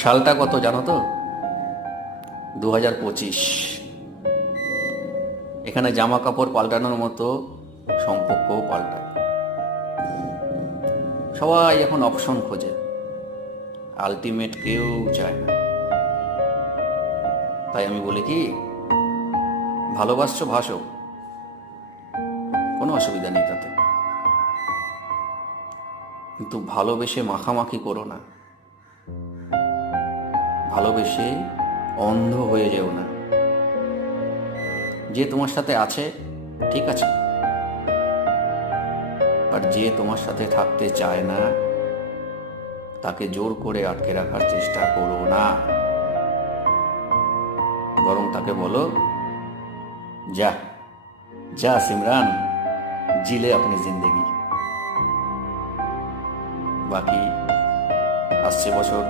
সালটা কত জানো তো? 2025। এখানে জামা কাপড় পাল্টানোর মতো সম্পর্কও পাল্টায়। সবাই এখন অপশন খোঁজে, আলটিমেট কেউ চায় না। তাই আমি বলি কি, ভালোবাসছো ভাসো, কোনো অসুবিধা নেই তাতে, কিন্তু ভালোবেসে মাখামাখি করো না, ভালোবেসে অন্ধ হয়ে যেও না। যে তোমার সাথে আছে ঠিক আছে, আর যে তোমার সাথে থাকতে চায় না তাকে জোর করে আটকে রাখার চেষ্টা করো না। বরং তাকে বলো, যা যা সিমরান, জিলে আপনি জিন্দেগি। বাকি আসছে বছর